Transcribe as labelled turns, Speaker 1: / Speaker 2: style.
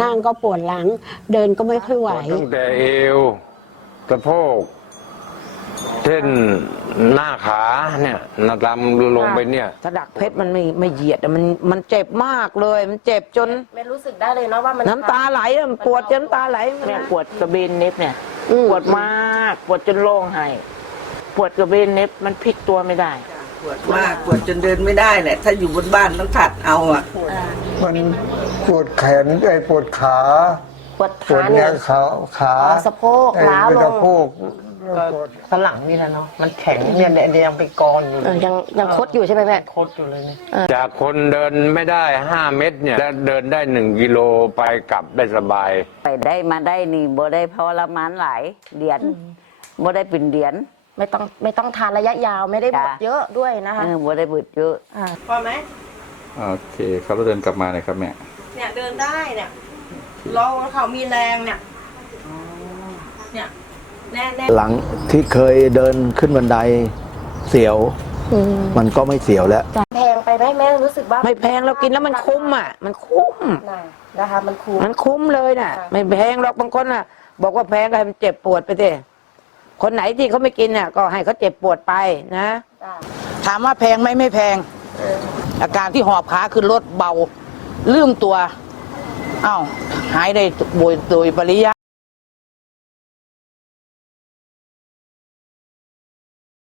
Speaker 1: นั่งก็ปวดหลัง เดินก็ไม่ค่อยไหว
Speaker 2: ตั้งแต่เอวสะโพกเช่นหน้าขาเนี่ยนาตามลงไปเนี่ย
Speaker 3: ถ้าดักเพชรมันไม่ไม่เหยียดอะมันมันเจ็บมากเลย มันเจ็บจน
Speaker 4: ไม่รู้สึกได้เลยเนาะว่ามัน
Speaker 3: น้ำตาไหลอะมันปวดจนน้ำตาไหล
Speaker 5: เนี่ยปวดกระเบนเน็บเนี่ย
Speaker 3: อืม
Speaker 5: ปวดมากปวดจนโล่งให้ปวดกระเบนเน็บมันพลิกตัวไม่ได้
Speaker 6: ปวดมากปวดจนเดินไม่ได้แหละถ้าอยู่บนบ้านต้องถัดเอาอะ
Speaker 7: มัน ปวดแขนไอ้ปวดขา
Speaker 4: ปวด
Speaker 7: ปว
Speaker 4: ขา
Speaker 7: ด
Speaker 4: เนี่
Speaker 7: เนี่ยยขาขา
Speaker 4: อ๋อสะโพก
Speaker 7: ไอ้
Speaker 4: ล้าวลง
Speaker 7: สะโพกแล้วปวด
Speaker 5: สลังนี่แหละเนาะมันแข็งเนี่ยเนี่ยเนี่ยยังเป็นกรอยู่
Speaker 4: เออยังยังคดอยู่ใช่ไหมแม่
Speaker 5: โคตรอยู่เลยเนี่ย
Speaker 2: จากคนเดินไม่ได้ห้าเมตรเนี่ยแล้วเดินได้หนึ่งกิโลไปกลับได้สบาย
Speaker 8: ไปได้มาได้นี่บ่ได้พอละมานหลายเหรียญบ่ได้เป็นเหรียญ
Speaker 4: ไม่ต้องไม่ต้องทานระยะยาวไม่ได้หมด
Speaker 8: จ้ะ
Speaker 4: เยอะด้วยนะคะ
Speaker 8: เออบ่ได้เบิดเยอะ
Speaker 4: พอไหม
Speaker 9: โอเคครับเราเดินกลับมาเลยครับแม่
Speaker 6: เนี่ยเดินได้เนี่ยลองเขามีแรงเนี่ยเนี่ยแน่แน่
Speaker 10: หลังที่เคยเดินขึ้นบันไดเสียวมันก็ไม่เสียวแล้ว
Speaker 4: แพงไปไหมแม่รู้สึกว่า
Speaker 3: ไม่แพงเรากินแล้วมันคุ้มอะ มันคุ้ม
Speaker 4: น่ะนะคะมันคุ้ม
Speaker 3: มันคุ้มเลยน่ะ ไม่แพงหรอกบางคนน่ะ บอกว่าแพงก็ให้มันเจ็บปวดไปสิคนไหนที่เขาไม่กินน่ะ ก็ให้เขาเจ็บปวดไปนะ
Speaker 4: จ้ะ
Speaker 3: ถามว่าแพงไหมไม่แพง อาการที่หอบขาคือลดเบา ลืมตัว เอ้า หายได้โดยโดยปริยาย